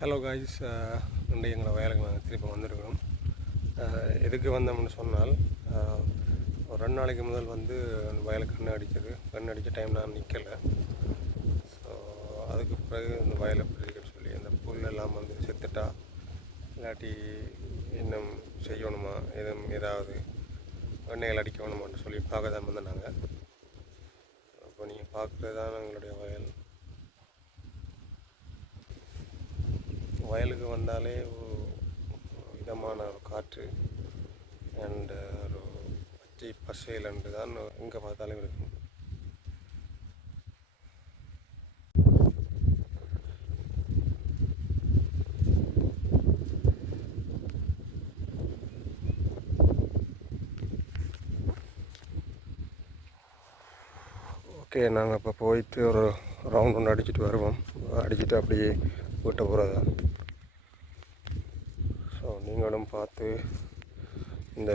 Hello guys uh, இன்றைக்கு எங்களை வயலுக்கு நாங்கள் திருப்பி வந்திருக்கிறோம். Uh, எதுக்கு வந்தோம்னு சொன்னால் uh, ஒரு ரெண்டு நாளைக்கு முதல் வந்து அந்த வயலுக்கு கண்ணு அடித்தது கண்ணு அடித்த டைம் நான் நிற்கலை ஸோ அதுக்கு பிறகு இந்த வயலை பிரிக்கன்னு சொல்லி அந்த புல்லெல்லாம் வந்து செத்துட்டா இல்லாட்டி இன்னும் செய்யணுமா? எதுவும் ஏதாவது எண்ணெய்கள் அடிக்க வேணுமான்னு சொல்லி பார்க்க தான் வந்தாங்க நாங்கள் அப்போ நீங்கள் பார்க்குறது தான் எங்களுடைய வயல். வயலுக்கு வந்தாலே ஒரு இதமான ஒரு காற்று அண்டு ஒரு பச்சை பசையிலண்டு தான் எங்கே பார்த்தாலும் இருக்கும். ஓகே நாங்கள் இப்போ போயிட்டு ஒரு ரவுண்ட் ஒன்று அடிச்சுட்டு வருவோம். அடிச்சுட்டு அப்படியே வீட்டை போகிறது தான் பார்த்து இந்த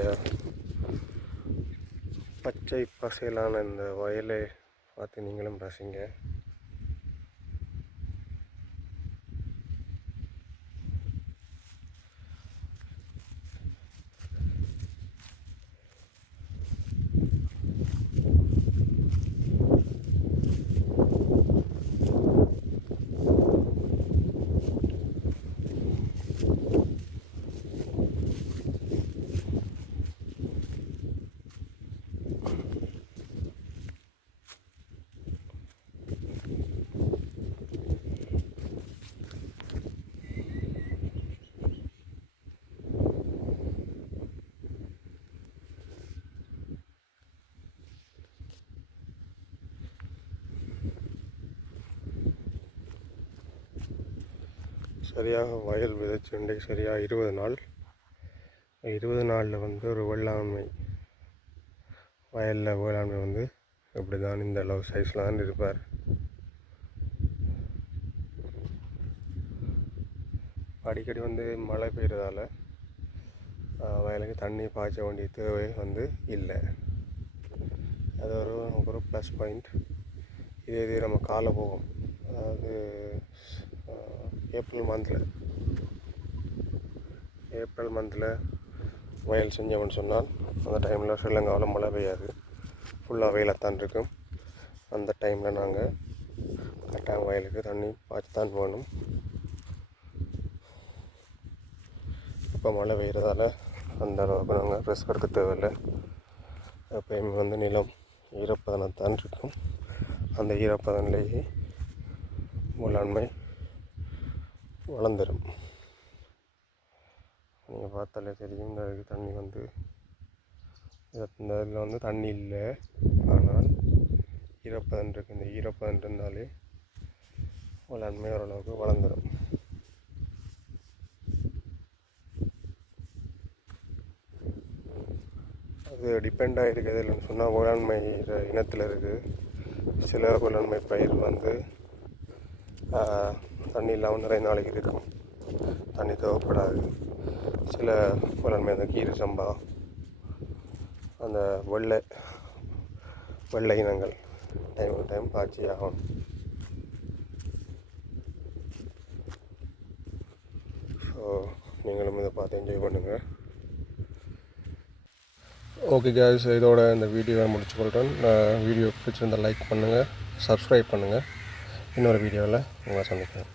பச்சை பசையிலான இந்த வயலை பார்த்து நீங்களும் ரசிங்க. சரியாக வயல் விதைச்சு இன்றைக்கு சரியாக இருபது நாள். இருபது நாளில் வந்து ஒரு வேளாண்மை. வயலில் வேளாண்மை வந்து இப்படி தான் இந்த அளவு சைஸில் தான் இருப்பார். அடிக்கடி வந்து மழை பெய்கிறதால வயலுக்கு தண்ணி பாய்ச்ச வேண்டிய தேவை வந்து இல்லை. அது ஒரு நமக்கு ஒரு ப்ளஸ் பாயிண்ட் இதே இது நம்ம காலை போகும் அதாவது ஏப்ரல் மந்தில் ஏப்ரல் மந்தில் வயல் செஞ்சவன் சொன்னால் அந்த டைமில் ஸ்ரீலங்காவில் மழை பெய்யாது. ஃபுல்லாக வெயிலாகத்தான் இருக்கும். அந்த டைமில் நாங்கள் கரெக்டாக வயலுக்கு தண்ணி பாய்ச்சி போகணும். இப்போ மழை பெய்கிறதால அந்த அளவுக்கு நாங்கள் ரிஸ்க் எடுக்க தேவையில்லை. எப்பயுமே வந்து நிலம் ஈரப்பதனத்தான் இருக்கும். அந்த ஈரப்பதனிலேயே முலாண்மை வளர்ந்துடும் நீங்கள் பார்த்தாலே தெரியும் இந்த தண்ணி வந்து இந்த இதில் வந்து தண்ணி இல்லை. ஆனால் ஈரப்பதன் இருக்குது இந்த ஈரப்பதன் இருந்தாலே வேளாண்மை ஓரளவுக்கு வளர்ந்துடும் அது டிபெண்ட் ஆகிருக்கு இல்லைன்னு சொன்னால் வேளாண்மை இனத்தில் இருக்குது சில வேளாண்மை பயிர் வந்து தண்ணி இல்லாமல் நிறைய நாளைக்கு இருக்கும். தண்ணி தேவைப்படாது. சில வேளாண்மை அந்த கீரை சம்பா அந்த வெள்ளை வெள்ளை இனங்கள் டைம் டைம் காட்சி ஆகும் ஸோ நீங்களும் இதை பார்த்து என்ஜாய் பண்ணுங்கள் ஓகே கேஸ் இதோட இந்த வீடியோவை முடிச்சுக்கொள்கிறேன் வீடியோ பிடிச்சிருந்தால் லைக் பண்ணுங்கள் சப்ஸ்கிரைப் பண்ணுங்கள் இன்னொரு வீடியோவில் உங்களை சந்திக்கிறேன்.